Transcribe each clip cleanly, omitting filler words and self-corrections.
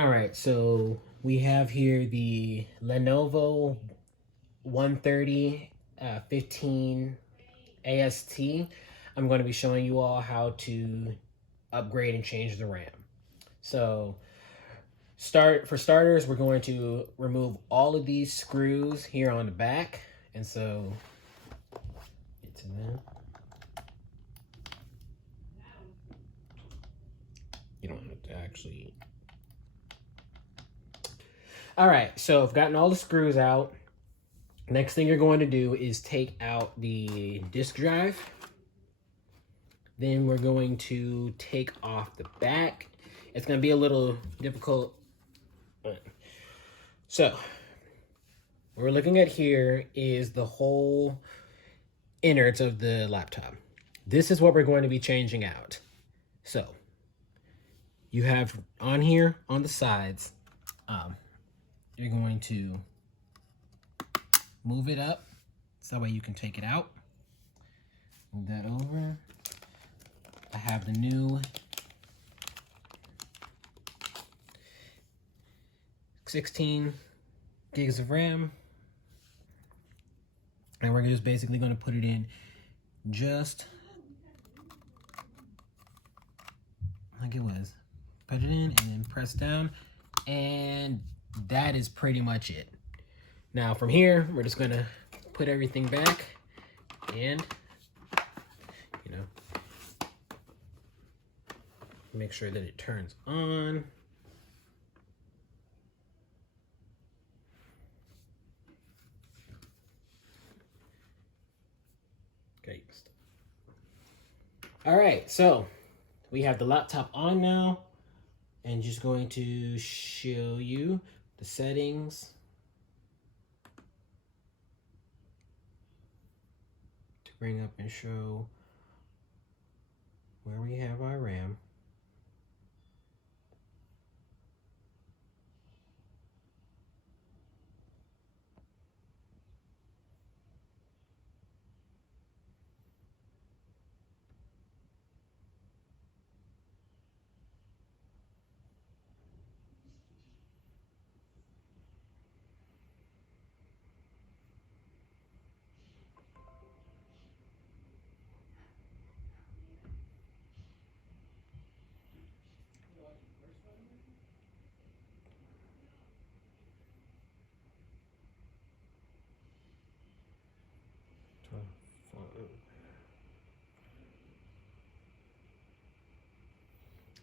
All right, so we have here the Lenovo 130 15 AST. I'm going to be showing you all how to upgrade and change the RAM. So for starters, we're going to remove all of these screws here on the back. And so get to that. You don't have to actually. All right, so I've gotten all the screws out. Next thing you're going to do is take out the disk drive. Then we're going to take off the back. It's going to be a little difficult. So what we're looking at here is the whole innards of the laptop. This is what we're going to be changing out. So you have on here on the sides, you're going to move it up so that way you can take it out. Move that over. I have the new 16 gigs of RAM. And we're just basically going to put it in just like it was. Put it in and then press down. And that is pretty much it. Now from here, we're just going to put everything back and, you know, make sure that it turns on. Okay. All right, so we have the laptop on now, and just going to show you the settings to bring up and show where we have our RAM.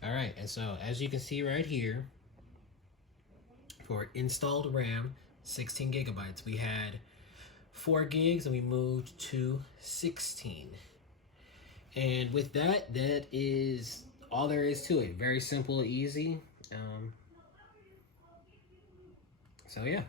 All right, and so as you can see right here, for installed RAM, 16 gigabytes, we had 4 gigs and we moved to 16. And with that, that is all there is to it. Very simple, easy. So yeah.